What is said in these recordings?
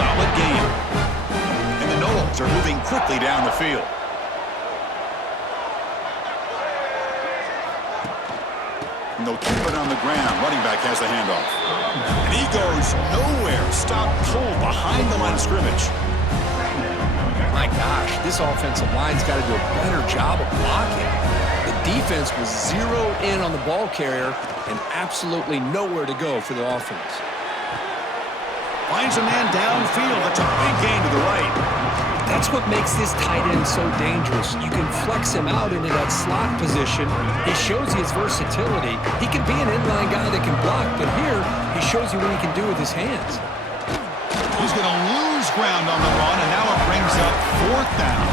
solid game. And the Knowles are moving quickly down the field. And they'll keep it on the ground. Running back has the handoff. And he goes nowhere. Stopped cold behind the line of scrimmage. My gosh, this offensive line's got to do a better job of blocking. The defense was zeroed in on the ball carrier and absolutely nowhere to go for the offense. Finds a man downfield. That's a big gain to the right. That's what makes this tight end so dangerous. You can flex him out into that slot position. He shows his versatility. He can be an inline guy that can block, but here he shows you what he can do with his hands. He's going to lose ground on the run, and now it brings up 4th down.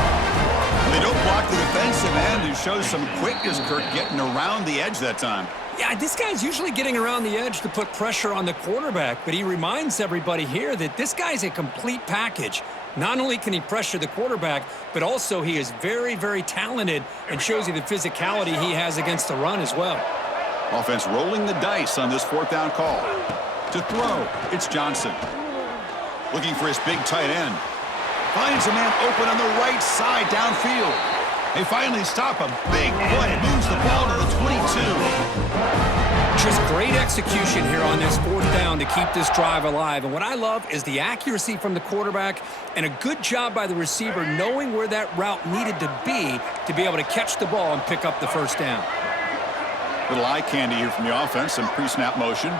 They don't block the defensive end, who shows some quickness, Kirk, getting around the edge that time. Yeah, this guy's usually getting around the edge to put pressure on the quarterback, but he reminds everybody here that this guy's a complete package. Not only can he pressure the quarterback, but also he is very, very talented and shows you the physicality he has against the run as well. Offense rolling the dice on this 4th down call. To throw, it's Johnson. Looking for his big tight end. Finds a man open on the right side downfield. They finally stop him. Big play. Moves the ball to the 22. Just great execution here on this 4th down to keep this drive alive. And what I love is the accuracy from the quarterback and a good job by the receiver knowing where that route needed to be able to catch the ball and pick up the 1st down. Little eye candy here from the offense. Some pre-snap motion.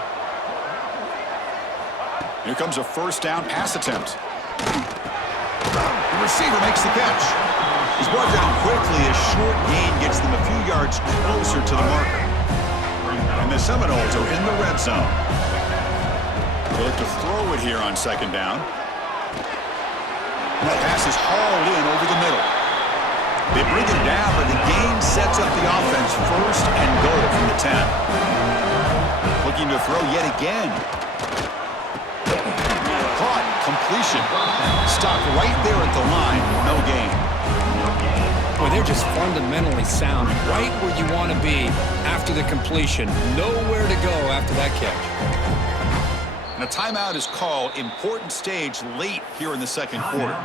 Here comes a 1st down pass attempt. The receiver makes the catch. He's brought down quickly. A short gain gets them a few yards closer to the marker. And the Seminoles are in the red zone. They'll look to throw it here on 2nd down. And that pass is hauled in over the middle. They bring it down, but the gain sets up the offense 1st and goal from the 10. Looking to throw yet again. Caught. Completion. Stopped right there at the line. No gain. Well, they're just fundamentally sound, right where you want to be after the completion. Nowhere to go after that catch. And a timeout is called. Important stage late here in the 2nd quarter.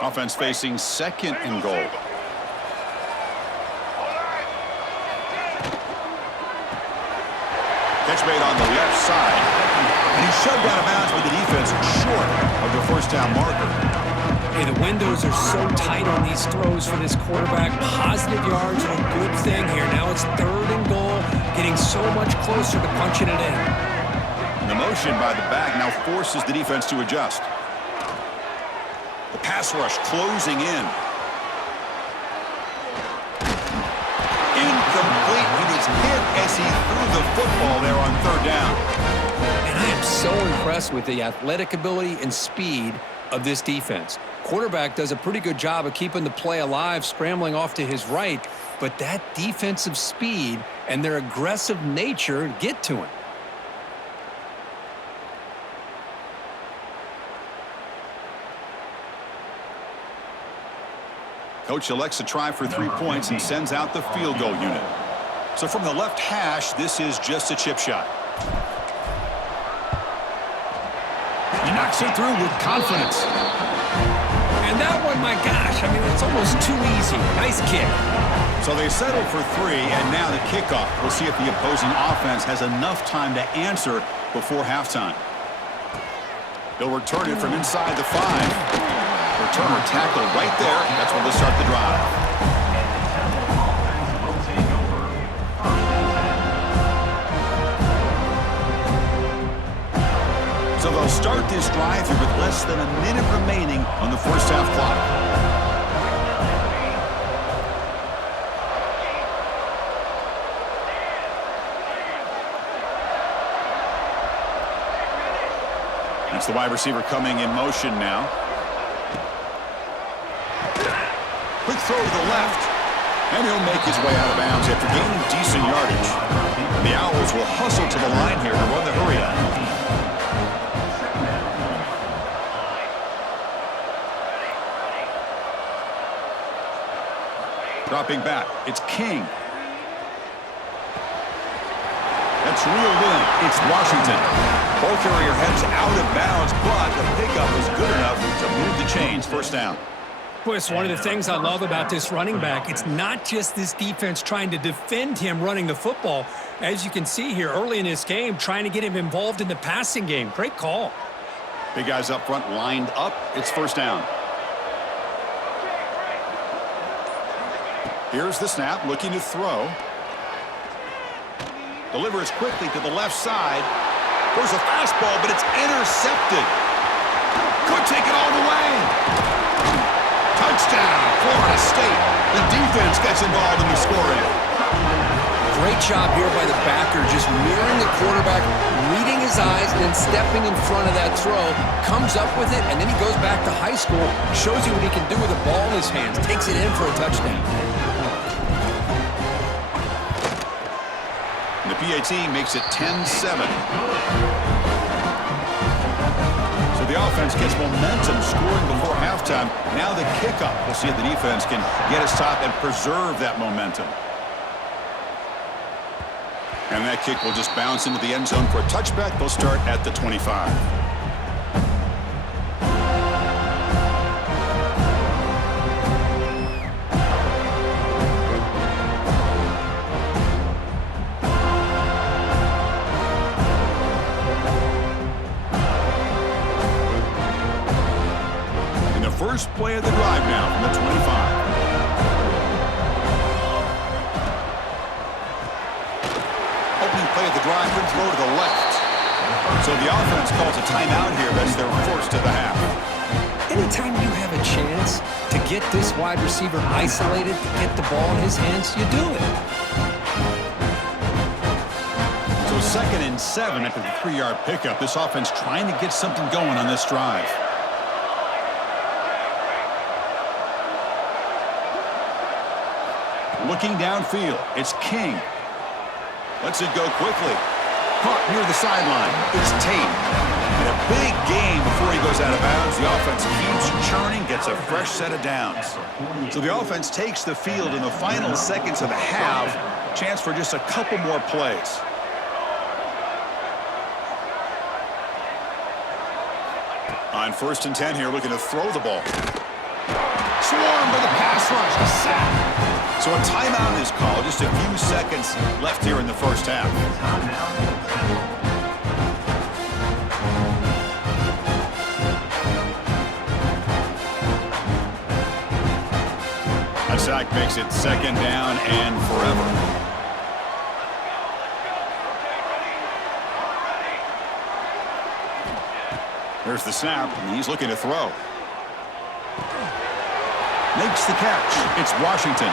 Offense facing 2nd and goal. Catch made on the left side. And he's shoved out of bounds with the defense short of the 1st down marker. Hey, the windows are so tight on these throws for this quarterback. Positive yards are a good thing here. Now it's 3rd and goal, getting so much closer to punching it in. And the motion by the back now forces the defense to adjust. The pass rush closing in. Incomplete. He was hit as he threw the football there on 3rd down. And I am so impressed with the athletic ability and speed of this defense. Quarterback does a pretty good job of keeping the play alive, scrambling off to his right, but that defensive speed and their aggressive nature get to him. Coach elects to try for 3 points and sends out the field goal unit. So from the left hash, this is just a chip shot. He knocks it through with confidence. And that one, my gosh, I mean, it's almost too easy. Nice kick. So they settle for 3, and now the kickoff. We'll see if the opposing offense has enough time to answer before halftime. They'll return it from inside the 5. Returner tackle right there. That's when they'll start the drive. So they'll start this drive here with less than a minute remaining on the 1st half clock. That's the wide receiver coming in motion now. Quick throw to the left, and he'll make his way out of bounds after gaining decent yardage. The Owls will hustle to the line here to run the hurry up. Dropping back, it's King. That's reeled in. It's Washington. Ball carrier heads out of bounds, but the pickup was good enough to move the chains. First down. Boy, it's one of the things I love about this running back. It's not just this defense trying to defend him running the football. As you can see here early in this game, trying to get him involved in the passing game. Great call. Big guys up front lined up. It's first down. Here's the snap, looking to throw. Delivers quickly to the left side. There's a fastball, but it's intercepted. Could take it all the way. Touchdown, Florida State. The defense gets involved in the scoring. Great job here by the backer, just mirroring the quarterback, reading his eyes, and then stepping in front of that throw. Comes up with it, and then he goes back to high school, shows you what he can do with the ball in his hands, takes it in for a touchdown. And the PAT makes it 10-7. So the offense gets momentum scoring before halftime. Now the kickoff. We'll see if the defense can get a stop and preserve that momentum. And that kick will just bounce into the end zone for a touchback. They'll start at the 25. And the first play of the drive now from the 25. Play of the drive, good throw to the left. So the offense calls a timeout here as they're forced to the half. Anytime you have a chance to get this wide receiver isolated, to get the ball in his hands, you do it. So 2nd and 7 after the 3-yard pickup. This offense trying to get something going on this drive. Looking downfield, it's King. Lets it go quickly. Caught near the sideline. It's Tate. And a big gain before he goes out of bounds. The offense keeps churning, gets a fresh set of downs. So the offense takes the field in the final seconds of the half. Chance for just a couple more plays. On 1st and 10 here, looking to throw the ball. Swarmed by the pass rush. A sack. So a timeout is called. Just a few seconds left here in the first half. A sack makes it 2nd down and forever. There's the snap, and he's looking to throw. Makes the catch. It's Washington.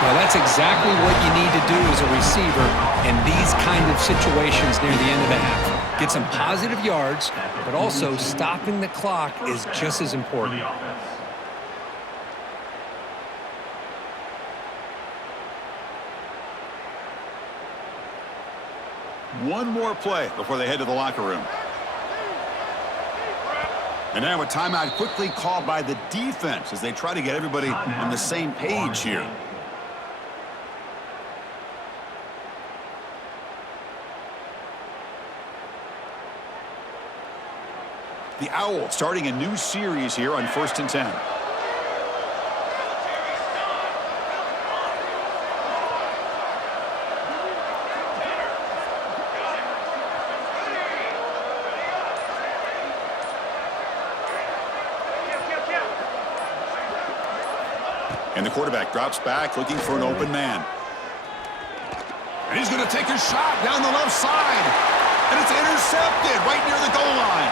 Well, that's exactly what you need to do as a receiver in these kind of situations near the end of the half. Get some positive yards, but also stopping the clock is just as important. One more play before they head to the locker room. And now a timeout quickly called by the defense as they try to get everybody on the same page here. The Owls starting a new series here on 1st and 10. And the quarterback drops back looking for an open man. And he's going to take a shot down the left side. And it's intercepted right near the goal line.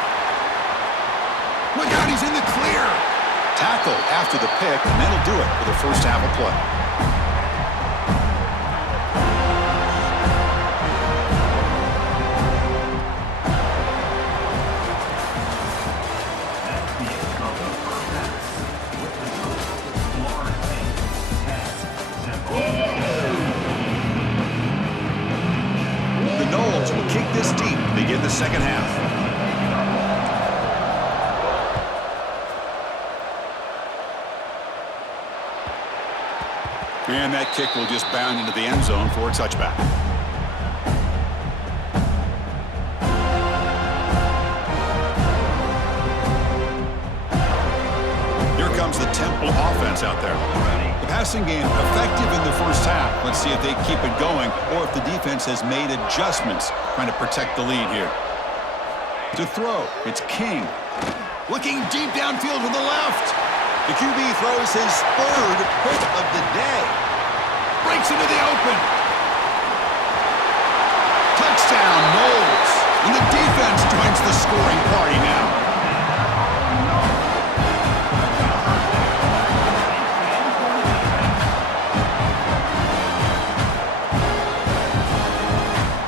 Look out, he's in the clear. Tackled after the pick, and that'll do it for the first half of play. The Noles will kick this deep to begin the second half. And that kick will just bound into the end zone for a touchback. Temple offense out there. The passing game effective in the first half. Let's see if they keep it going or if the defense has made adjustments trying to protect the lead here. To throw, it's King. Looking deep downfield to the left. The QB throws his third hit of the day. Breaks into the open. Touchdown, Knowles. And the defense joins the scoring party now.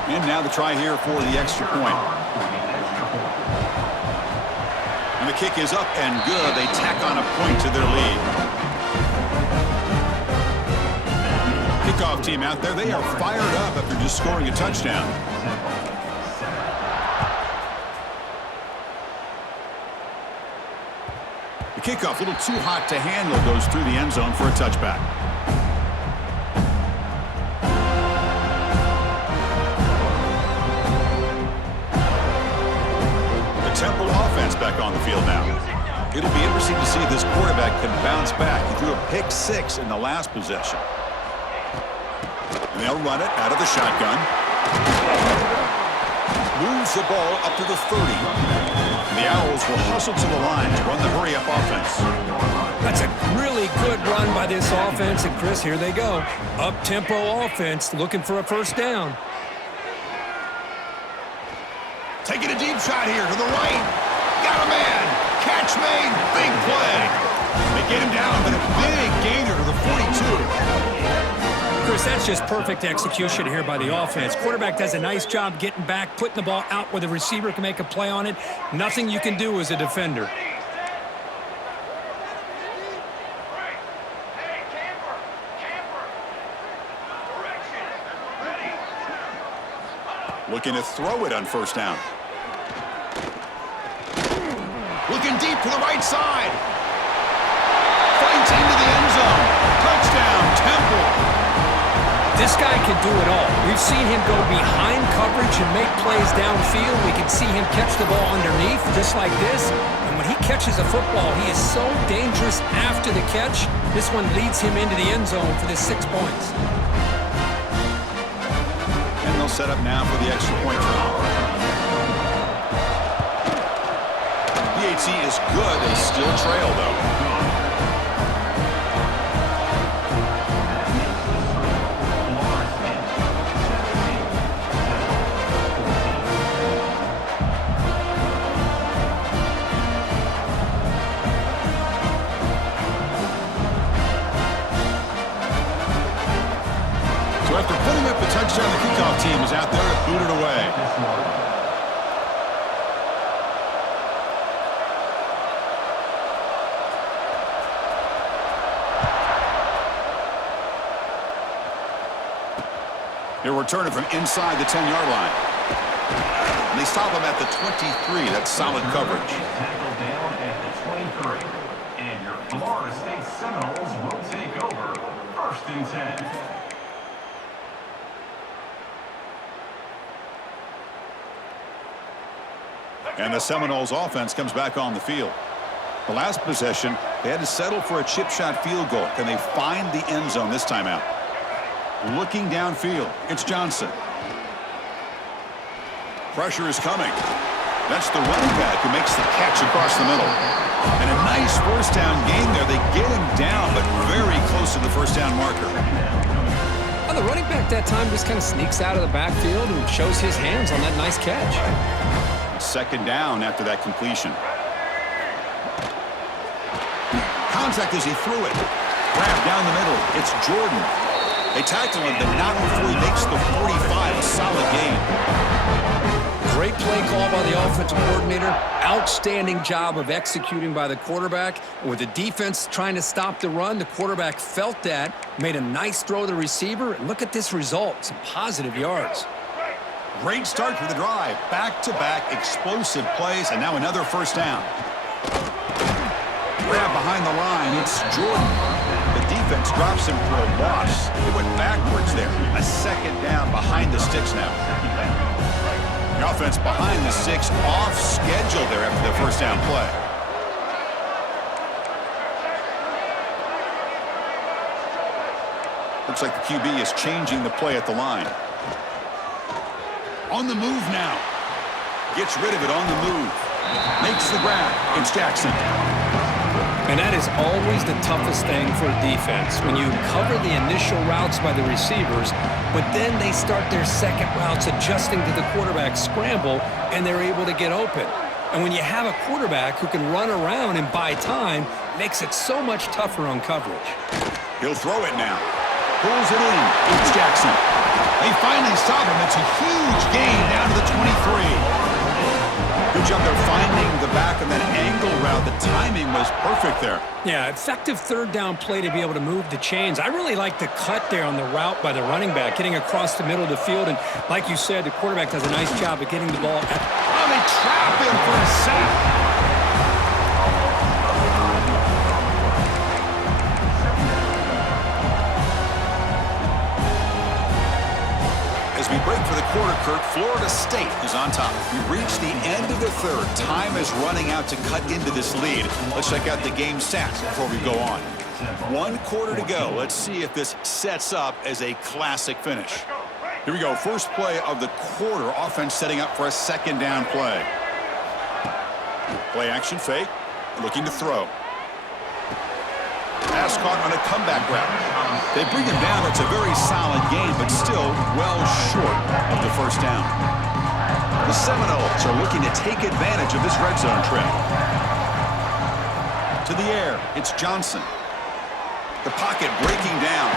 And now the try here for the extra point. And the kick is up and good. They tack on a point to their lead. Kickoff team out there, they are fired up after just scoring a touchdown. The kickoff, a little too hot to handle, goes through the end zone for a touchback. The Temple offense back on the field now. It'll be interesting to see if this quarterback can bounce back. He threw a pick 6 in the last possession. And they'll run it out of the shotgun. Moves the ball up to the 30. And the Owls will hustle to the line to run the hurry-up offense. That's a really good run by this offense. And, Chris, here they go. Up-tempo offense looking for a first down. Taking a deep shot here to the right. Got a man. Catch made. Big play. They get him down, but a big gainer to the 42. Chris, that's just perfect execution here by the offense. Quarterback does a nice job getting back, putting the ball out where the receiver can make a play on it. Nothing you can do as a defender. Looking to throw it on first down. Looking deep to the right side. Fights into the end zone. Touchdown, Temple. This guy can do it all. We've seen him go behind coverage and make plays downfield. We can see him catch the ball underneath, just like this. And when he catches a football, he is so dangerous after the catch. This one leads him into the end zone for the 6 points. And they'll set up now for the extra point try. PAT is good. They still trail, though. After putting up a touchdown, the kickoff team is out there to boot it away. They're returning from inside the 10-yard line. And they stop him at the 23. That's solid coverage. Down at the 23. And your Florida State Seminoles will take over 1st and 10. And the Seminoles offense comes back on the field. The last possession, they had to settle for a chip shot field goal. Can they find the end zone this time out? Looking downfield, it's Johnson. Pressure is coming. That's the running back who makes the catch across the middle. And a nice first down gain there. They get him down, but very close to the first down marker. Well, the running back that time just kind of sneaks out of the backfield and shows his hands on that nice catch. Second down after that completion. Contact as he threw it. Grab down the middle. It's Jordan. They tackle him, but not before he makes the 45. A solid gain. Great play call by the offensive coordinator. Outstanding job of executing by the quarterback. With the defense trying to stop the run, the quarterback felt that, made a nice throw to the receiver, and look at this result. Some positive yards. Great start for the drive. Back-to-back explosive plays, and now another first down. Grab behind the line. It's Jordan. The defense drops him for a loss. They went backwards there. A second down behind the sticks now. The offense behind the six, off schedule there after the first down play. Looks like the QB is changing the play at the line. On the move now. Gets rid of it on the move. Makes the grab. It's Jackson. And that is always the toughest thing for a defense, when you cover the initial routes by the receivers, but then they start their second routes adjusting to the quarterback scramble, and they're able to get open. And when you have a quarterback who can run around and buy time, it makes it so much tougher on coverage. He'll throw it now. Pulls it in. It's Jackson. They finally stop him. It's a huge gain down to the 23. Good job there finding the back of that angle route. The timing was perfect there. Yeah, effective third down play to be able to move the chains. I really like the cut there on the route by the running back, getting across the middle of the field. And like you said, the quarterback does a nice job of getting the ball. Oh, they trap him for a sack. As we break for the quarter, Kirk, Florida State is on top. We've reached the end of the third. Time is running out to cut into this lead. Let's check out the game stats before we go on. 1 quarter to go. Let's see if this sets up as a classic finish. Here we go. First play of the quarter. Offense setting up for a second down play. Play action fake. Looking to throw. Pass caught on a comeback route. They bring him down. That's a very solid game, but still well short of the first down. The Seminoles are looking to take advantage of this red zone trip. To the air, it's Johnson. The pocket breaking down.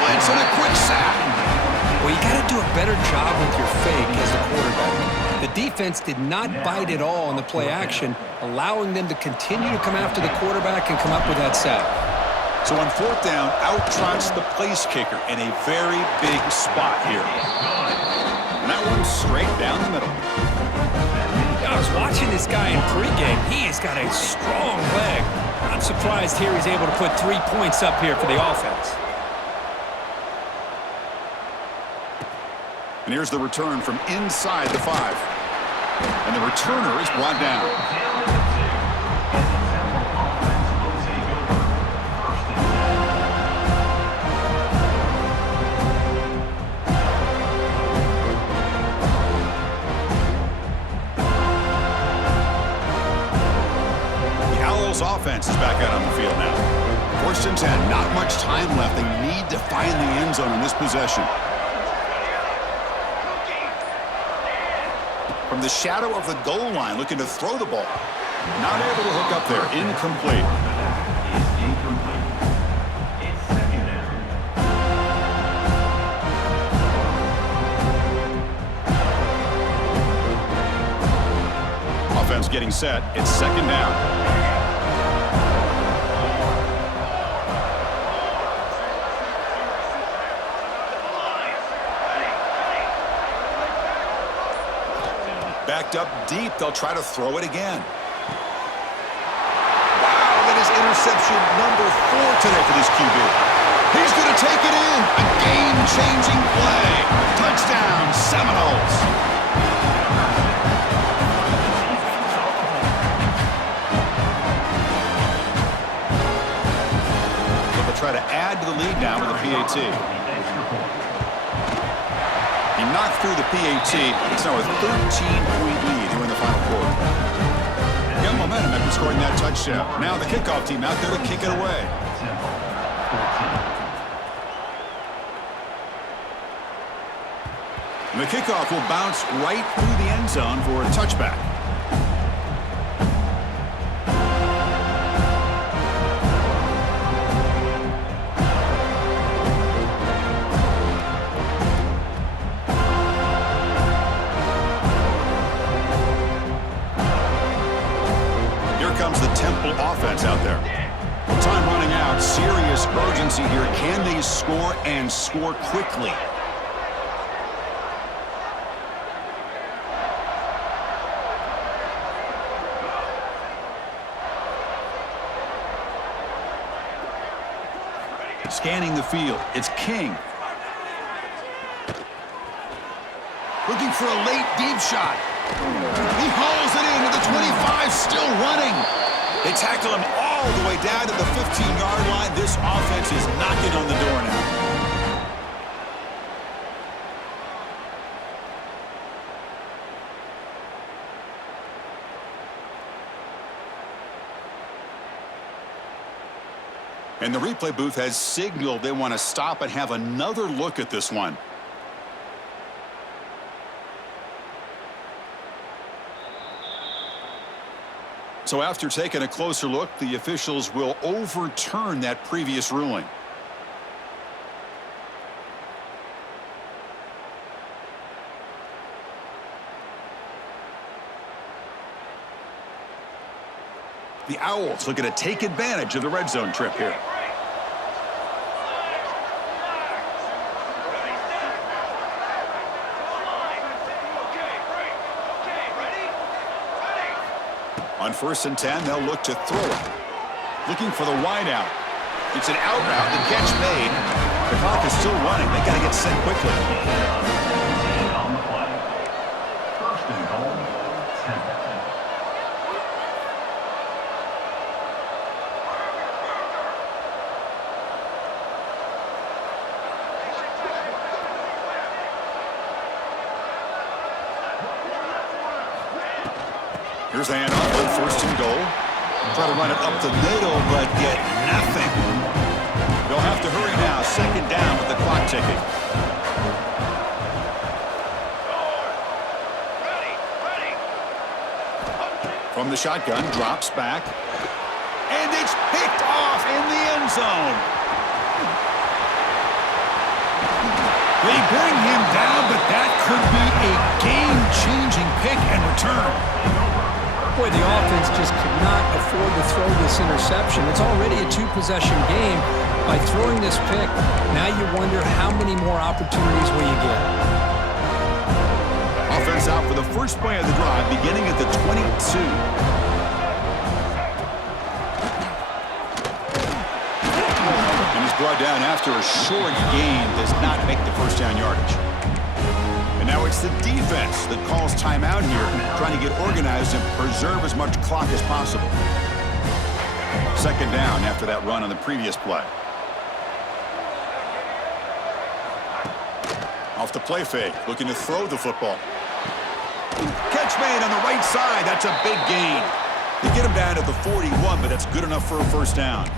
Blitz and a quick sack. Well, you got to do a better job with your fake as a quarterback. The defense did not bite at all on the play action, allowing them to continue to come after the quarterback and come up with that sack. So on fourth down, out trots the place kicker in a very big spot here. And that one's straight down the middle. I was watching this guy in pregame. He has got a strong leg. Not surprised here he's able to put 3 points up here for the offense. And here's the return from inside the 5. And the returner is brought down. The Owls offense is back out on the field now. First and 10, not much time left. They need to find the end zone in this possession. From the shadow of the goal line, looking to throw the ball. Not able to hook up there. Incomplete. It's second down. Offense getting set. It's second down. Backed up deep. They'll try to throw it again. Wow, that is interception number 4 today for this QB. He's going to take it in. A game-changing play. Touchdown, Seminoles. They'll try to add to the lead now with a PAT. He knocked through the PAT. It's now a 13-point lead here in the final quarter. Got momentum after scoring that touchdown. Now the kickoff team out there to kick it away. And the kickoff will bounce right through the end zone for a touchback. Offense out there. Time running out. Serious urgency here. Can they score and score quickly? Scanning the field. It's King. Looking for a late deep shot. He hauls it in to the 25, still running. They tackle him all the way down to the 15-yard line. This offense is knocking on the door now. And the replay booth has signaled they want to stop and have another look at this one. So after taking a closer look, the officials will overturn that previous ruling. The Owls looking to take advantage of the red zone trip here. On 1st and 10, they'll look to throw it. Looking for the wide out. It's an out route. The catch made. The clock is still running. They got to get set quickly. On the play. 1st and goal, 10. Here's the handoff on 1st and goal. Try to run it up the middle, but get nothing. They'll have to hurry now. 2nd down with the clock ticking. From the shotgun, drops back. And it's picked off in the end zone. They bring him down, but that could be a game-changing pick and return. Boy, the offense just could not afford to throw this interception. It's already a 2-possession game. By throwing this pick, now you wonder how many more opportunities will you get. Offense out for the first play of the drive, beginning at the 22. And he's brought down after a short gain. Does not make the first down yardage. And now it's the defense that calls timeout here, trying to get organized and preserve as much clock as possible. 2nd down after that run on the previous play. Off the play fake, looking to throw the football. Catch made on the right side. That's a big gain. They get him down to the 41, but that's good enough for a first down.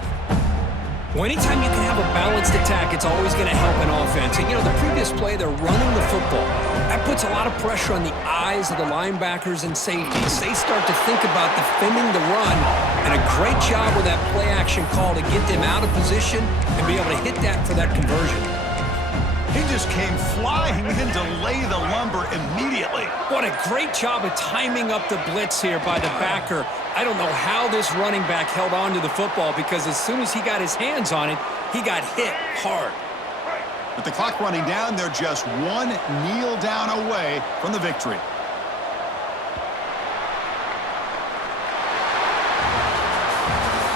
Well, anytime you can have a balanced attack, it's always going to help an offense. And, you know, the previous play, they're running the football. That puts a lot of pressure on the eyes of the linebackers and safeties. They start to think about defending the run, and a great job with that play-action call to get them out of position and be able to hit that for that conversion. He just came flying in to lay the lumber immediately. What a great job of timing up the blitz here by the backer. I don't know how this running back held on to the football, because as soon as he got his hands on it, he got hit hard. With the clock running down, they're just one kneel down away from the victory.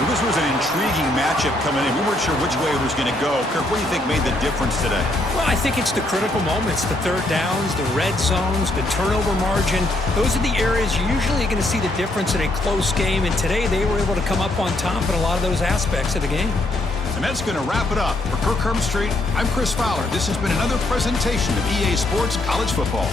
Well, this was an intriguing matchup coming in. We weren't sure which way it was going to go. Kirk, what do you think made the difference today? Well, I think it's the critical moments, the 3rd downs, the red zones, the turnover margin. Those are the areas you're usually going to see the difference in a close game, and today they were able to come up on top in a lot of those aspects of the game. And that's going to wrap it up. For Kirk Herbstreit, I'm Chris Fowler. This has been another presentation of EA Sports College Football.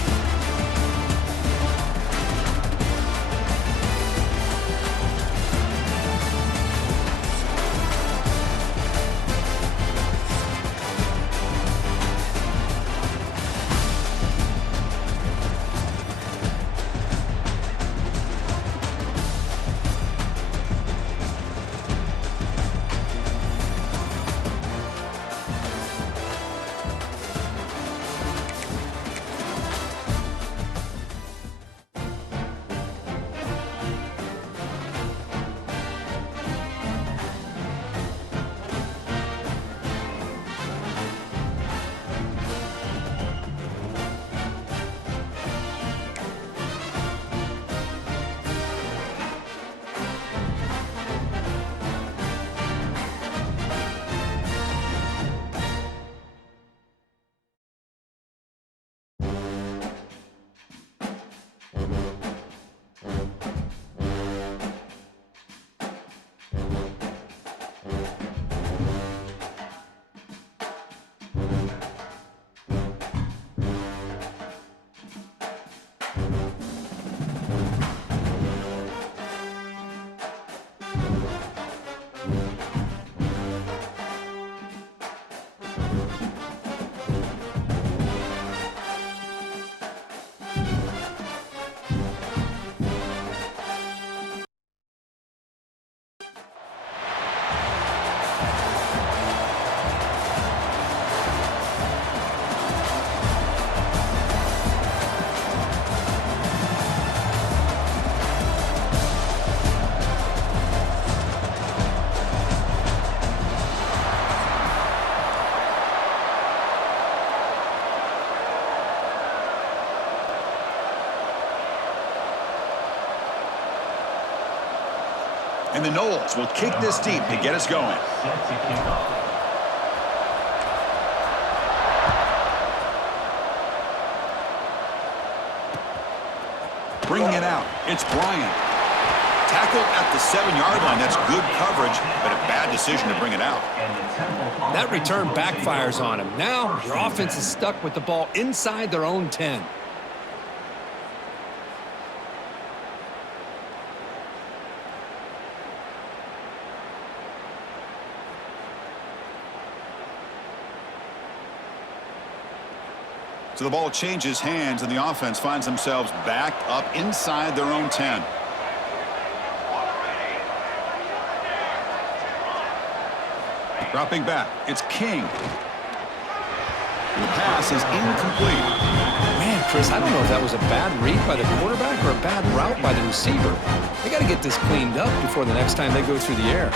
And the Noles will kick this deep to get us going. Set to kick off. Bringing it out, it's Bryant. Tackle at the 7-yard line. That's good coverage, but a bad decision to bring it out. That return backfires on him. Now your offense is stuck with the ball inside their own 10. So the ball changes hands, and the offense finds themselves back up inside their own 10. Dropping back, it's King. And the pass is incomplete. Man, Chris, I don't know if that was a bad read by the quarterback or a bad route by the receiver. They got to get this cleaned up before the next time they go through the air.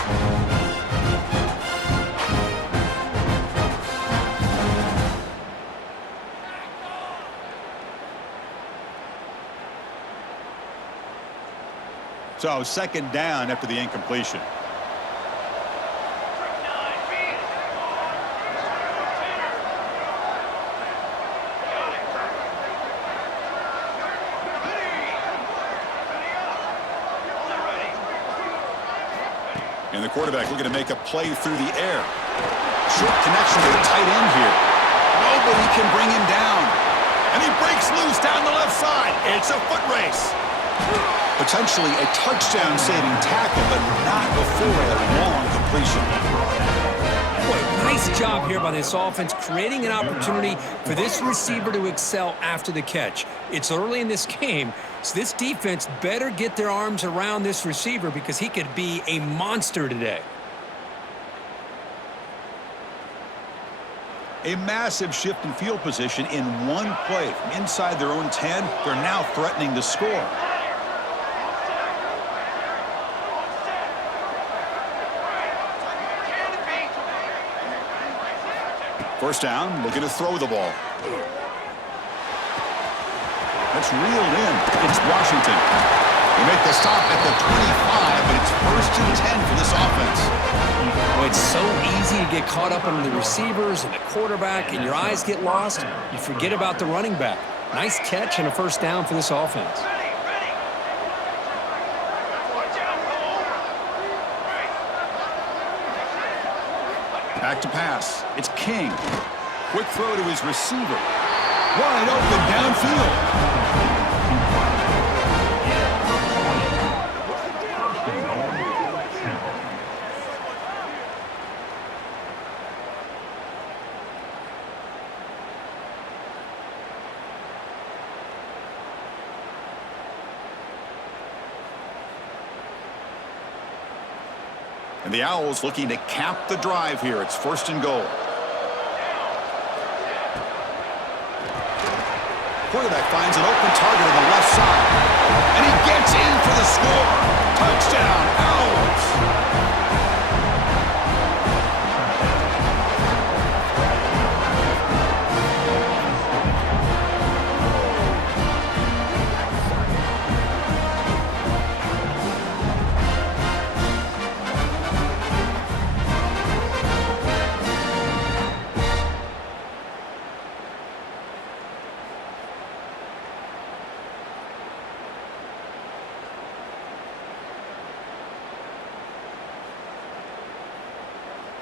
So second down after the incompletion. And the quarterback looking to make a play through the air. Short connection to the tight end here. Nobody can bring him down. And he breaks loose down the left side. It's a foot race. Potentially a touchdown-saving tackle, but not before a long completion. Boy, nice job here by this offense, creating an opportunity for this receiver to excel after the catch. It's early in this game, so this defense better get their arms around this receiver because he could be a monster today. A massive shift in field position in one play. From inside their own 10, they're now threatening to score. First down, looking to throw the ball. That's reeled in. It's Washington. They make the stop at the 25, but it's 1st and 10 for this offense. Well, it's so easy to get caught up on the receivers and the quarterback, and your eyes get lost. You forget about the running back. Nice catch and a first down for this offense. Back to pass. It's King. Quick throw to his receiver. Wide open downfield. And the Owls looking to cap the drive here. It's 1st and goal. Quarterback finds an open target on the left side. And he gets in for the score. Touchdown, Owls.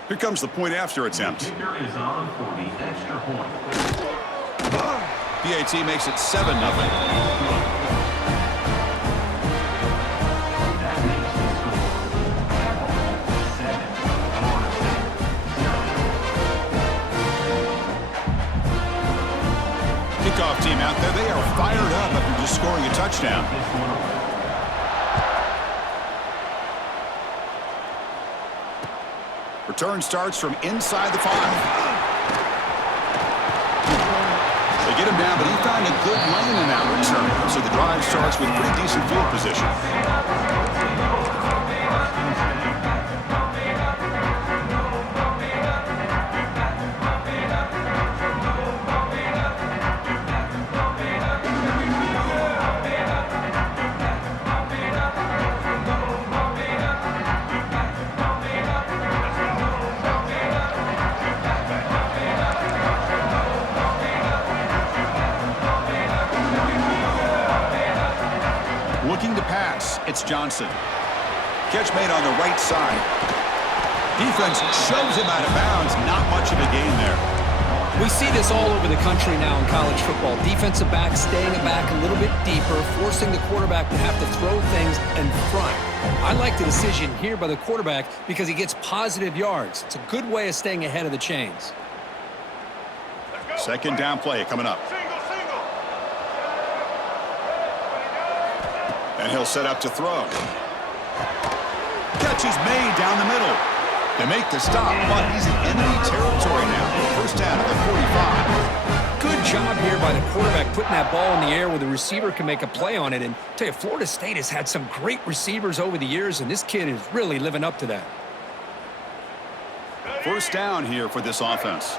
Here comes the point after attempt. The kicker is on for the extra point. PAT makes it 7-0. That makes the score 7, Florida State 0. Kickoff team out there. They are fired up after just scoring a touchdown. This one away. Return starts from inside the 5. They get him down, but he found a good lane in that return. So the drive starts with pretty decent field position. It's Johnson. Catch made on the right side. Defense shoves him out of bounds. Not much of a gain there. We see this all over the country now in college football. Defensive backs staying back a little bit deeper, forcing the quarterback to have to throw things in front. I like the decision here by the quarterback because he gets positive yards. It's a good way of staying ahead of the chains. Second down play coming up. And he'll set up to throw. Catch is made down the middle. They make the stop, but he's in enemy territory now. First down at the 45. Good job here by the quarterback putting that ball in the air where the receiver can make a play on it. And I'll tell you, Florida State has had some great receivers over the years, and this kid is really living up to that. First down here for this offense.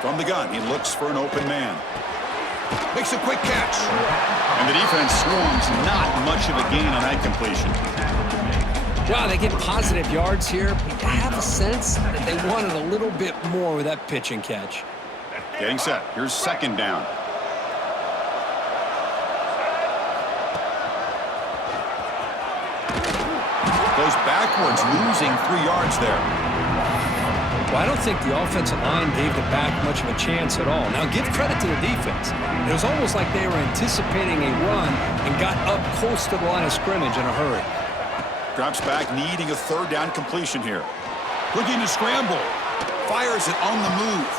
From the gun, he looks for an open man. Makes a quick catch. And the defense swarms. Not much of a gain on that completion. Wow, they get positive yards here. But I have a sense that they wanted a little bit more with that pitch and catch. Getting set. Here's second down. Goes backwards, losing 3 yards there. Well, I don't think the offensive line gave the back much of a chance at all. Now, give credit to the defense. It was almost like they were anticipating a run and got up close to the line of scrimmage in a hurry. Drops back, needing a third down completion here. Looking to scramble. Fires it on the move.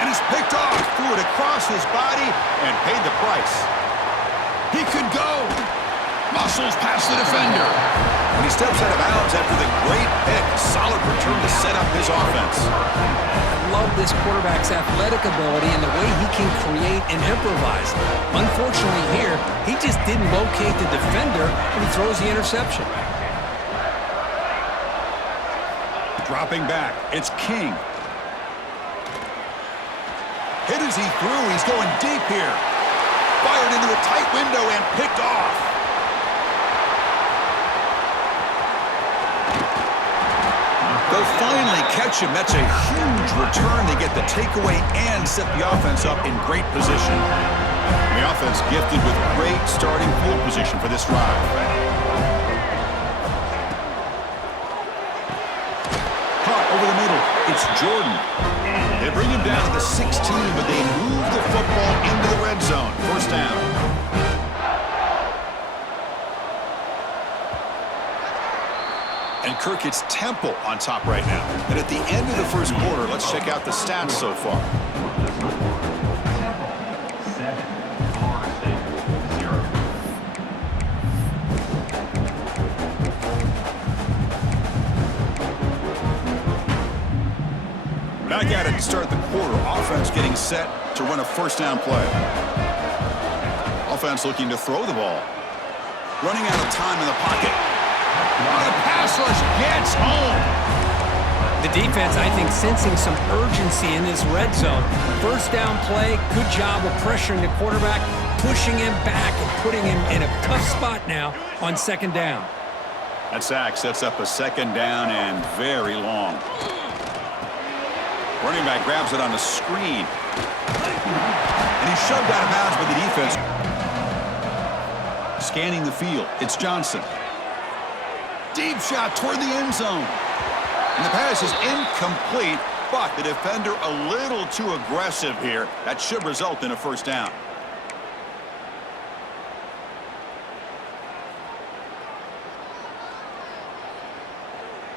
And it's picked off. Threw it across his body and paid the price. He could go. Muscles past the defender. When he steps out of bounds after the great pick, solid return to set up his offense. I love this quarterback's athletic ability and the way he can create and improvise. Unfortunately here, he just didn't locate the defender and he throws the interception. Dropping back, it's King. Hit as he threw, he's going deep here. Fired into a tight window and picked off. They'll finally catch him. That's a huge return. They get the takeaway and set the offense up in great position. The offense gifted with great starting field position for this drive. Caught over the middle. It's Jordan. They bring him down to the 16, but they move the football into the red zone. First down. And Kirk, it's Temple on top right now. And at the end of the first quarter, let's check out the stats so far. Temple, 7. Florida State, 0. Back at it to start the quarter. Offense getting set to run a first down play. Offense looking to throw the ball. Running out of time in the pocket. The pass rush gets home. The defense, I think, sensing some urgency in this red zone. First down play, good job of pressuring the quarterback, pushing him back and putting him in a tough spot now on second down. That sack sets up a second down and very long. Running back grabs it on the screen. And he's shoved out of bounds by the defense. Scanning the field, it's Johnson. Deep shot toward the end zone. And the pass is incomplete, but the defender a little too aggressive here. That should result in a first down.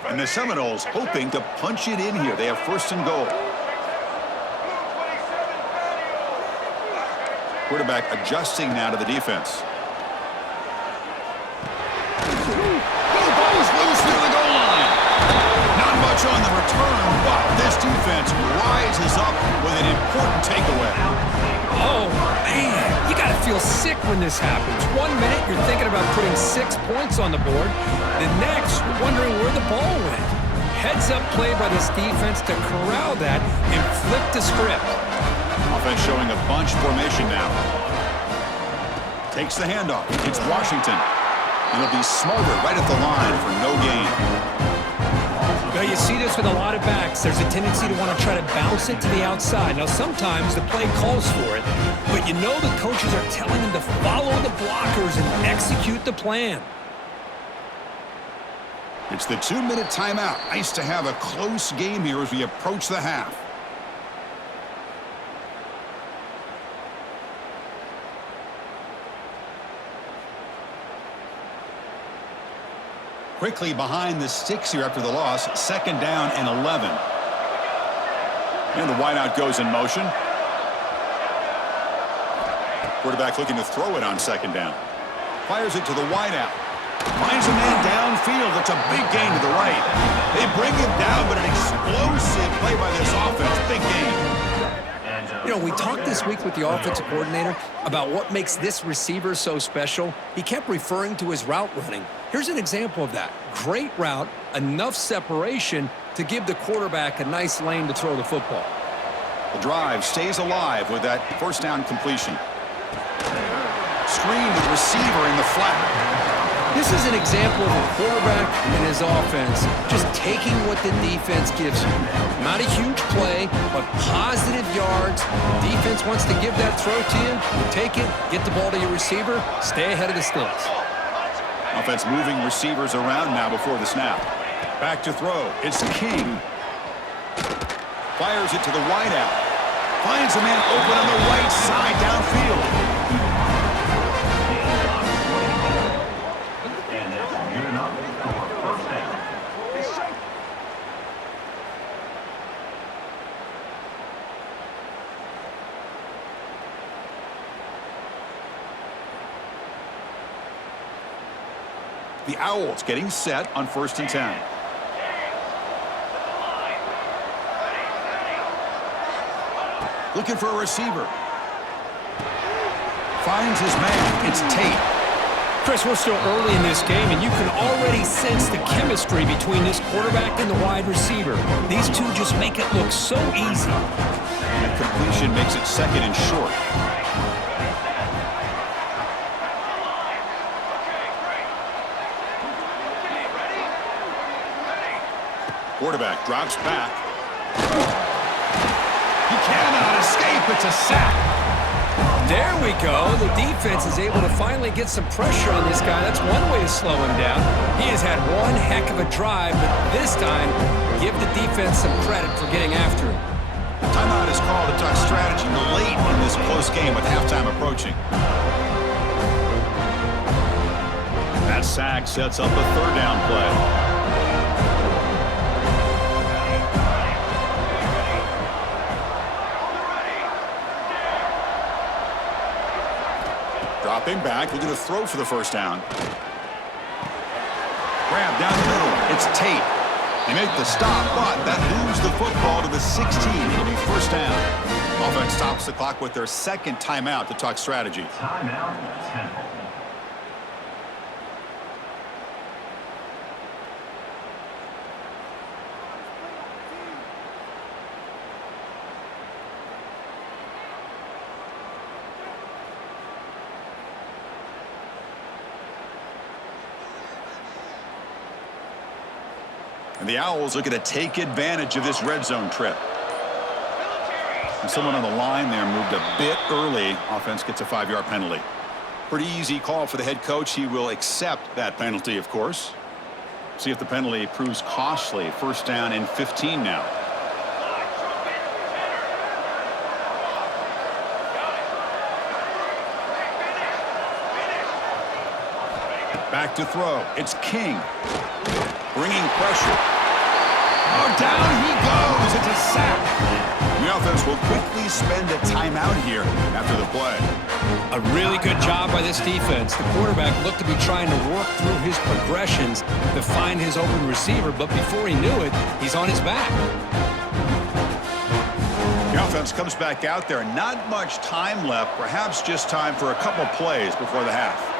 And the Seminoles hoping to punch it in here. They have first and goal. Quarterback adjusting now to the defense. On the return, but this defense rises up with an important takeaway. Oh, man, you got to feel sick when this happens. 1 minute, you're thinking about putting 6 points on the board. The next, you're wondering where the ball went. Heads-up play by this defense to corral that and flip the script. Offense showing a bunch formation now. Takes the handoff. It's Washington. And he'll be smothered right at the line for no gain. Now, you see this with a lot of backs. There's a tendency to want to try to bounce it to the outside. Now, sometimes the play calls for it, but you know the coaches are telling them to follow the blockers and execute the plan. It's the 2-minute timeout. Nice to have a close game here as we approach the half. Quickly behind the sticks here after the loss. 2nd down and 11. And the wideout goes in motion. Quarterback looking to throw it on 2nd down. Fires it to the wideout. Finds a man downfield. It's a big gain to the right. They bring him down, but an explosive play by this offense. Big gain. You know, we talked this week with the offensive coordinator about what makes this receiver so special. He kept referring to his route running. Here's an example of that. Great route, enough separation to give the quarterback a nice lane to throw the football. The drive stays alive with that 1st down completion. Screen to the receiver in the flat. This is an example of a quarterback and his offense just taking what the defense gives you. Not a huge play, but positive yards. The defense wants to give that throw to you. You take it, get the ball to your receiver, stay ahead of the sticks. Offense moving receivers around now before the snap. Back to throw. It's King. Fires it to the wideout. Finds a man open on the right side downfield. The Owls getting set on 1st and 10. Looking for a receiver. Finds his man. It's Tate. Chris, we're still early in this game, and you can already sense the chemistry between this quarterback and the wide receiver. These two just make it look so easy. And completion makes it 2nd and short. Quarterback drops back. He cannot escape. It's a sack. There we go. The defense is able to finally get some pressure on this guy. That's one way to slow him down. He has had one heck of a drive, but this time, give the defense some credit for getting after him. Timeout is called to talk strategy late in this close game with halftime approaching. That sack sets up a 3rd down play. Dropping back, looking to throw for the 1st down. Grab down the middle. It's Tate. They make the stop, but that moves the football to the 16. It'll be 1st down. Offense stops the clock with their 2nd timeout to talk strategy. Timeout, 10. And the Owls looking to take advantage of this red zone trip. And someone on the line there moved a bit early. Offense gets a 5-yard penalty. Pretty easy call for the head coach. He will accept that penalty, of course. See if the penalty proves costly. 1st down and 15 now. Back to throw. It's King. Bringing pressure. Oh, down he goes. It's a sack. The offense will quickly spend a timeout here after the play. A really good job by this defense. The quarterback looked to be trying to work through his progressions to find his open receiver, but before he knew it, he's on his back. The offense comes back out there. Not much time left. Perhaps just time for a couple plays before the half.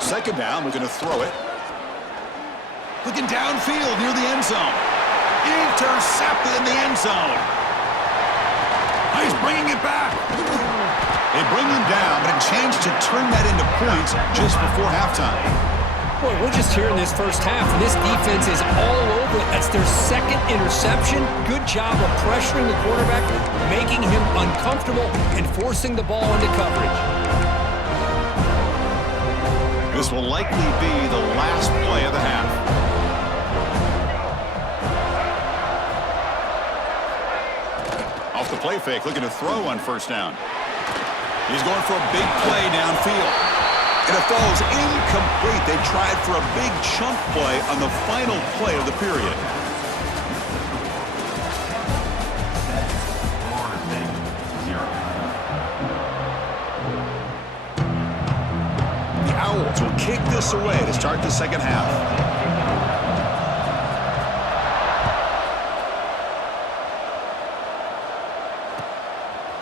Second down, we're going to throw it. Looking downfield near the end zone. Intercepted in the end zone. He's bringing it back. They bring him down, but a chance to turn that into points just before halftime. Boy, we're just here in this first half, and this defense is all over it. That's their second interception. Good job of pressuring the quarterback, making him uncomfortable, and forcing the ball into coverage. This will likely be the last play of the half. Off the play fake, looking to throw on first down. He's going for a big play downfield. And it falls incomplete. They tried for a big chunk play on the final play of the period. The Owls will kick this away to start the second half.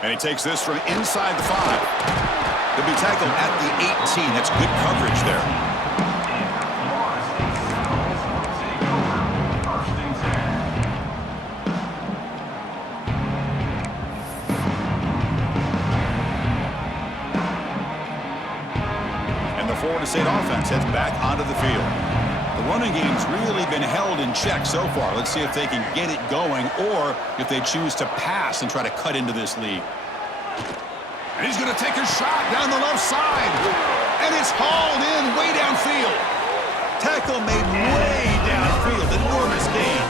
And he takes this from inside the 5. He'll be tackled at the 18. That's good coverage there. And the Florida State offense heads back onto the field. The running game's really been held in check so far. Let's see if they can get it going or if they choose to pass and try to cut into this lead. And he's going to take a shot down the left side. And it's hauled in way downfield. Tackle made way downfield. Enormous gain.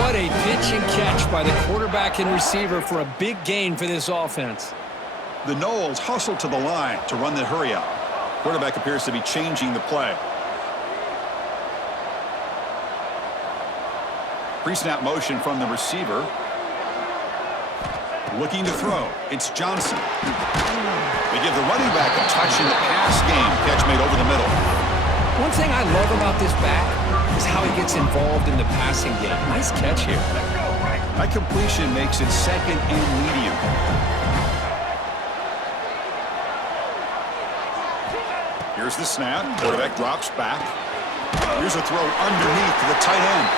What a pitch and catch by the quarterback and receiver for a big gain for this offense. The Noles hustle to the line to run the hurry up. Quarterback appears to be changing the play. Pre-snap motion from the receiver. Looking to throw. It's Johnson. They give the running back a touch in the pass game. Catch made over the middle. One thing I love about this back is how he gets involved in the passing game. Nice catch here. That completion makes it second and medium. Here's the snap. Quarterback drops back. Here's a throw underneath to the tight end.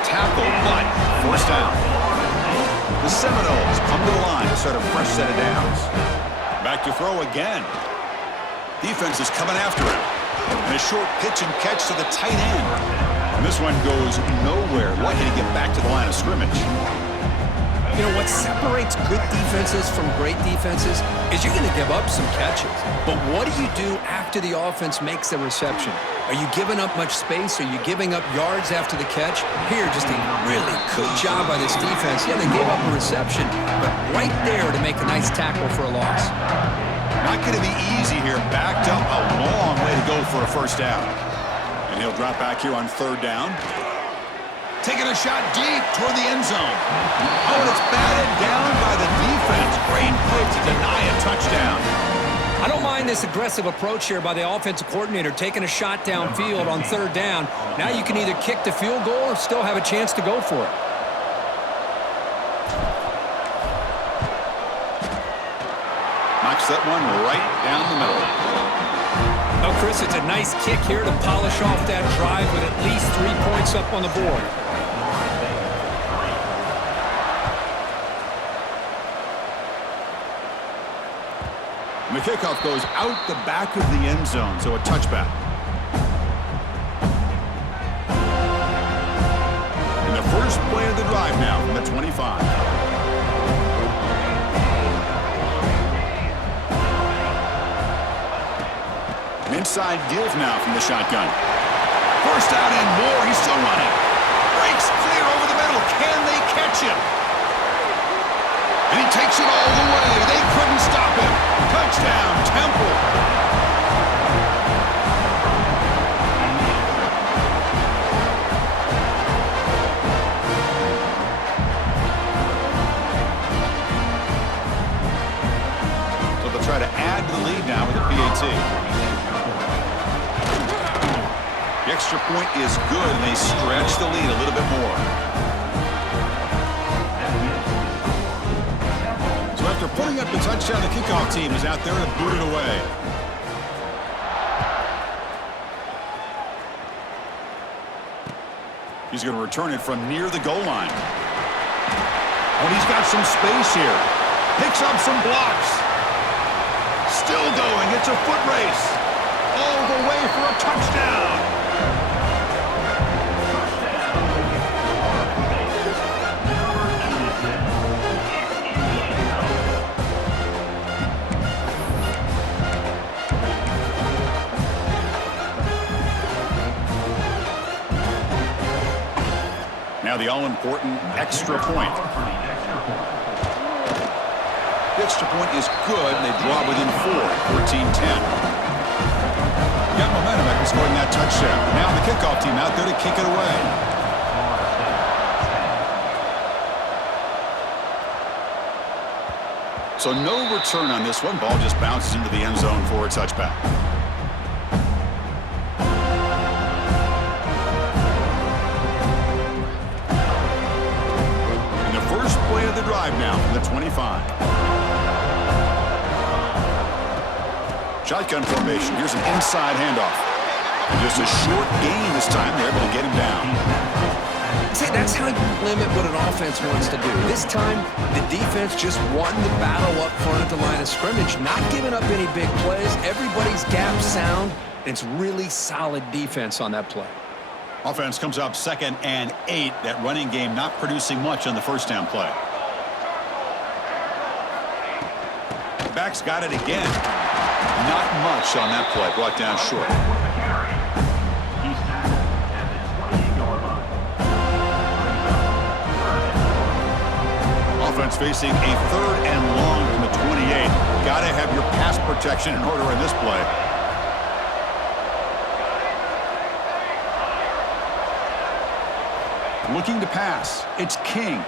Tackle, but first down. The Seminoles come to the line to start a fresh set of downs. Back to throw again. Defense is coming after him. And a short pitch and catch to the tight end. And this one goes nowhere. Lucky to get back to the line of scrimmage. You know, what separates good defenses from great defenses is you're going to give up some catches. But what do you do after the offense makes the reception? Are you giving up much space? Are you giving up yards after the catch? Here, just a really good job by this defense. Yeah, they gave up a reception, but right there to make a nice tackle for a loss. Not going to be easy here. Backed up a long way to go for a first down. And he'll drop back here on third down. Taking a shot deep toward the end zone. Oh, and it's batted down by the defense. Great play to deny a touchdown. I don't mind this aggressive approach here by the offensive coordinator, taking a shot downfield on third down. Now you can either kick the field goal or still have a chance to go for it. Knocks that one right down the middle. Oh, Chris, it's a nice kick here to polish off that drive with at least 3 points up on the board. And the kickoff goes out the back of the end zone, so a touchback. And the first play of the drive now from the 25. An inside give now from the shotgun. First down and more. He's still running. Breaks clear over the middle. Can they catch him? And he takes it all the way. They couldn't stop him. Touchdown, Temple. So they'll try to add to the lead now with a PAT. The extra point is good, and they stretch the lead a little bit more. So after putting up the touchdown, the kickoff team is out there to boot it away. He's going to return it from near the goal line. Oh, he's got some space here. Picks up some blocks. Still going. It's a foot race. All the way for a touchdown. Now the all-important extra point. The extra point is good, and they draw within 4, 14-10. Got momentum after scoring that touchdown. Now the kickoff team out there to kick it away. So no return on this one. Ball just bounces into the end zone for a touchback. Play of the drive now from the 25. Shotgun formation. Here's an inside handoff. And just a short gain this time. They're able to get him down. See, that's how you limit what an offense wants to do. This time, the defense just won the battle up front at the line of scrimmage, not giving up any big plays. Everybody's gap sound. And it's really solid defense on that play. Offense comes up 2nd and 8. That running game not producing much on the first down play. Back's got it again. Not much on that play. Brought down short. Offense facing a 3rd and long from the 28. Got to have your pass protection in order in this play. Looking to pass. It's King.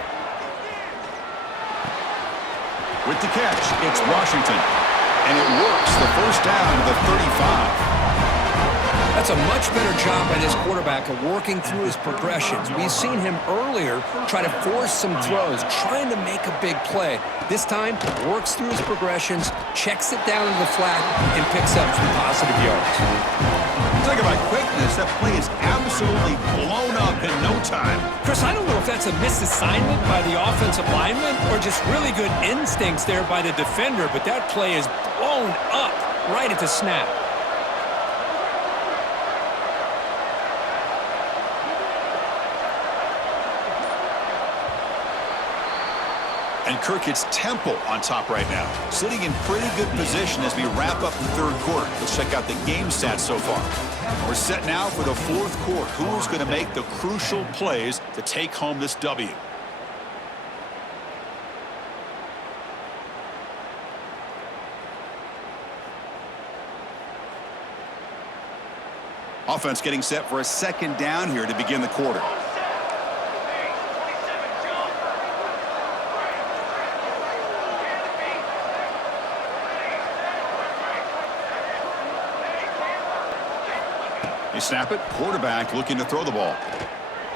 With the catch, it's Washington. And it works. The first down to the 35. That's a much better job by this quarterback of working through his progressions. We've seen him earlier try to force some throws, trying to make a big play. This time, works through his progressions, checks it down into the flat, and picks up some positive yards. Talk about quickness. That play is absolutely blown up in no time. Chris, I don't know if that's a misassignment by the offensive lineman or just really good instincts there by the defender, but that play is blown up right at the snap. And Kirk hits Temple on top right now. Sitting in pretty good position as we wrap up the 3rd quarter. Let's check out the game stats so far. We're set now for the 4th quarter. Who's going to make the crucial plays to take home this W? Offense getting set for a 2nd down here to begin the quarter. They snap it. Quarterback looking to throw the ball.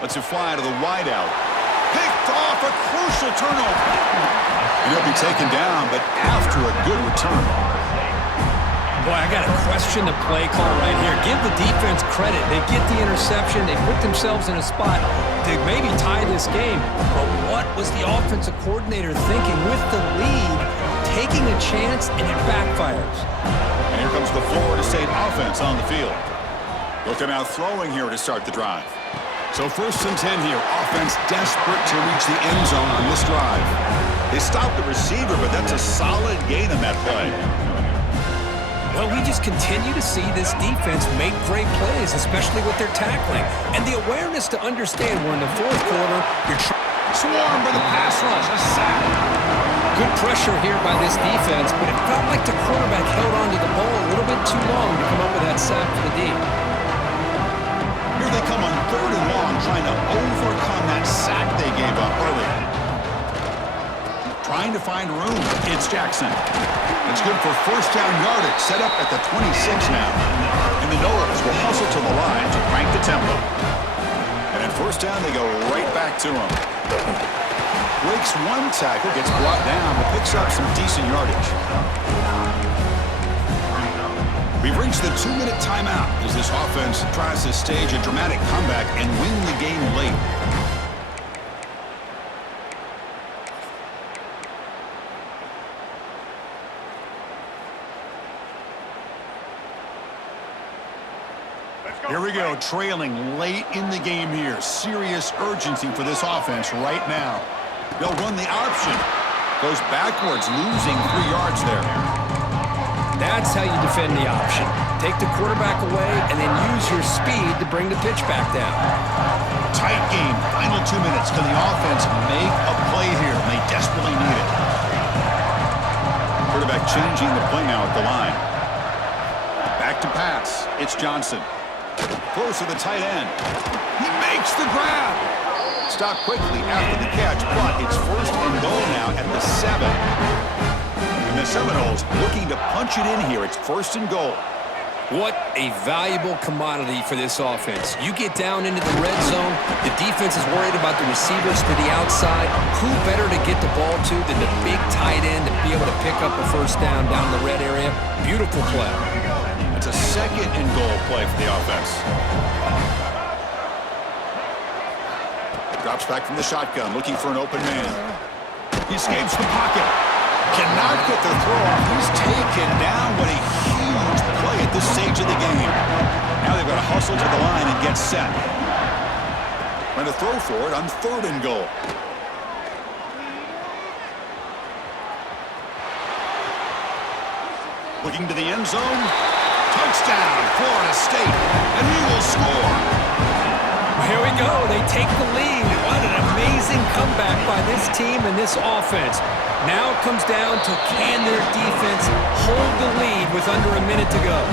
Lets it fly to the wideout. Picked off, a crucial turnover. And he'll be taken down, but after a good return. Boy, I got to question the play call right here. Give the defense credit. They get the interception. They put themselves in a spot to maybe tie this game. But what was the offensive coordinator thinking with the lead, taking a chance, and it backfires? And here comes the Florida State offense on the field. Looking out throwing here to start the drive. So 1st and 10 here. Offense desperate to reach the end zone on this drive. They stopped the receiver, but that's a solid gain on that play. Well, we just continue to see this defense make great plays, especially with their tackling. And the awareness to understand we're in the 4th quarter. You're swarmed by the pass rush. A sack. Good pressure here by this defense, but it felt like the quarterback held onto the ball a little bit too long to come up with that sack for the D. Here they come on 3rd and long, trying to overcome that sack they gave up earlier. Trying to find room. It's Jackson. It's good for 1st down yardage. Set up at the 26 now. And the Noles will hustle to the line to crank the tempo. And at 1st down, they go right back to him. Breaks one tackle, gets brought down, but picks up some decent yardage. We've reached the 2-minute timeout as this offense tries to stage a dramatic comeback and win the game late. Here we go, trailing late in the game here. Serious urgency for this offense right now. They'll run the option. Goes backwards, losing 3 yards there. That's how you defend the option. Take the quarterback away and then use your speed to bring the pitch back down. Tight game, final 2 minutes. Can the offense make a play here? They desperately need it. Quarterback changing the play now at the line. Back to pass. It's Johnson. Close to the tight end. He makes the grab. Stop quickly after the catch, but it's first and goal now at the 7. And the Seminoles looking to punch it in here. It's first and goal. What a valuable commodity for this offense. You get down into the red zone, the defense is worried about the receivers to the outside. Who better to get the ball to than the big tight end to be able to pick up a first down the red area? Beautiful play. It's a second and goal play for the offense. Drops back from the shotgun, looking for an open man. He escapes the pocket. Cannot get the throw off. He's taken down. What a huge play at this stage of the game. Now they've got to hustle to the line and get set. Trying to throw for it on third and goal. Looking to the end zone. Touchdown, Florida State. And he will score. Here we go. They take the lead. What an amazing comeback by this team and this offense. Now it comes down to can their defense hold the lead with under a minute to go.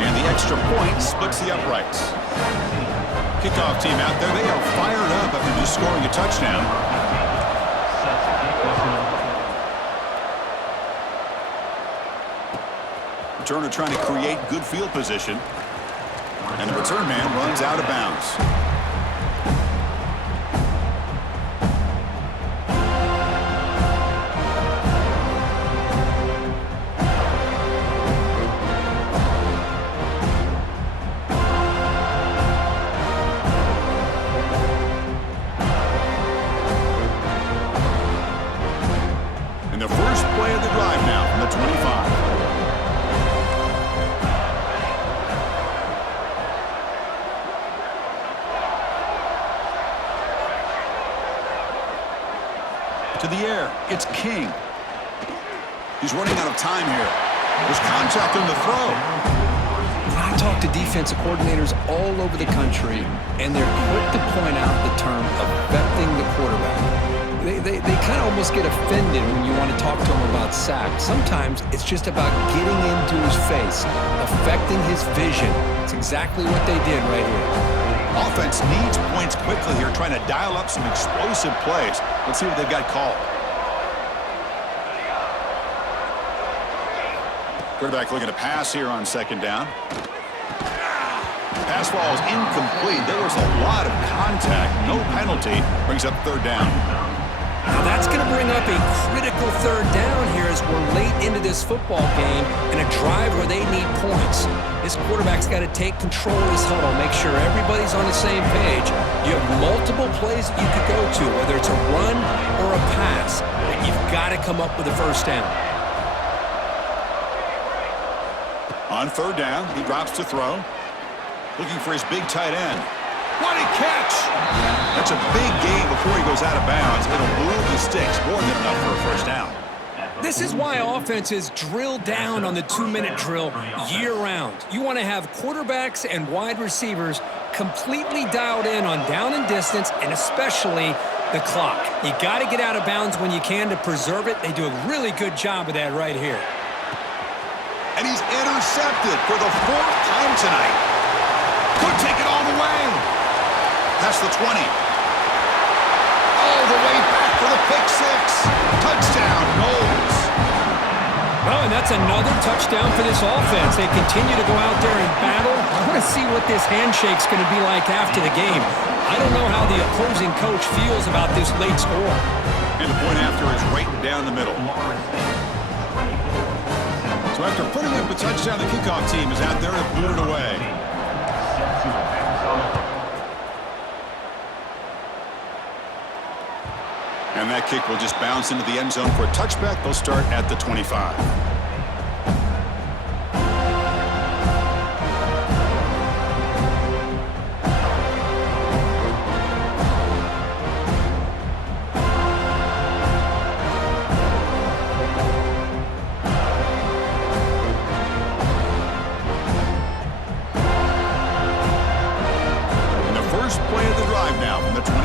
And the extra point splits the uprights. Kickoff team out there. They are fired up after just scoring a touchdown. Returner trying to create good field position. And the return man runs out of bounds. And the first play of the drive now from the 25. To the air, it's King. He's running out of time here. There's contact on the throw. I talk to defensive coordinators all over the country, and they're quick to point out the term affecting the quarterback. They kind of almost get offended when you want to talk to them about sacks. Sometimes it's just about getting into his face, affecting his vision. It's exactly what they did right here. Offense needs points quickly here, trying to dial up some explosive plays. Let's see what they've got called. Quarterback looking to pass here on second down. Pass ball is incomplete. There was a lot of contact. No penalty. Brings up third down. Now that's going to bring up a critical third down here as we're late into this football game in a drive where they need points. This quarterback's got to take control of his huddle, make sure everybody's on the same page. You have multiple plays that you could go to, whether it's a run or a pass, but you've got to come up with a first down. On third down, he drops to throw. Looking for his big tight end. What a catch! That's a big gain before he goes out of bounds. It'll move the sticks, more than enough for a first down. This is why offenses drill down on the 2-minute drill year-round. You want to have quarterbacks and wide receivers completely dialed in on down and distance, and especially the clock. You got to get out of bounds when you can to preserve it. They do a really good job of that right here. And he's intercepted for the 4th time tonight. Could take it all the way. Past the 20. All the way back for the pick six. Touchdown, Knowles. Well, and that's another touchdown for this offense. They continue to go out there and battle. I want to see what this handshake's going to be like after the game. I don't know how the opposing coach feels about this late score. And the point after is right down the middle. So after putting up a touchdown, the kickoff team is out there to boot it away. And that kick will just bounce into the end zone for a touchback. They'll start at the 25. now from the 25.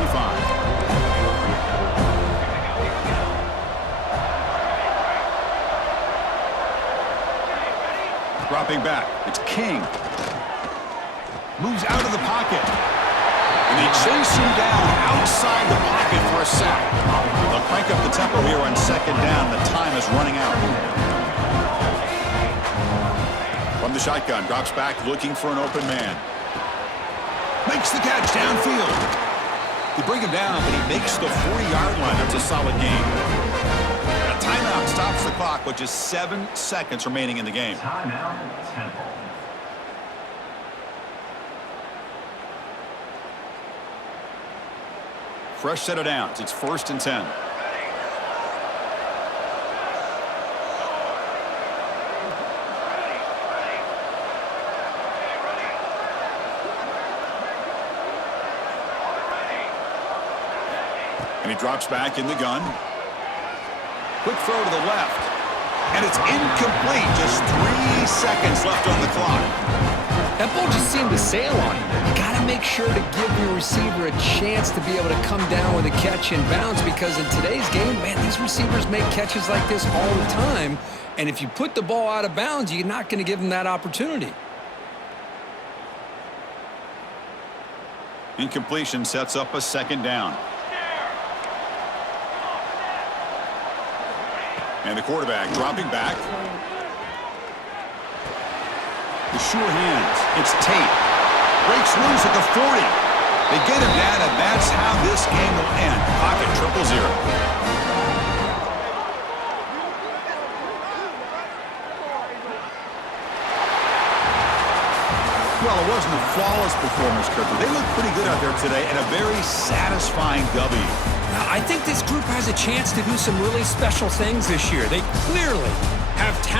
Dropping back, it's King. Moves out of the pocket. And they chase him down outside the pocket for a sack. They'll crank up the tempo here on second down. The time is running out. From the shotgun, drops back looking for an open man. Makes the catch downfield. They bring him down, but he makes the 40-yard line. That's a solid gain. A timeout stops the clock with just 7 seconds remaining in the game. Timeout, Temple. Fresh set of downs. It's 1st and 10. And he drops back in the gun. Quick throw to the left. And it's incomplete. Just 3 seconds left on the clock. That ball just seemed to sail on him. You got to make sure to give your receiver a chance to be able to come down with a catch and bounce, because in today's game, man, these receivers make catches like this all the time. And if you put the ball out of bounds, you're not going to give them that opportunity. Incompletion sets up a 2nd down. And the quarterback dropping back. The sure hands. It's Tate. Breaks loose at the 40. They get him down, and that's how this game will end. Pocket 0-0. Well, it wasn't a flawless performance, Kirby. They looked pretty good out there today, and a very satisfying W. I think this group has a chance to do some really special things this year. They clearly have talent.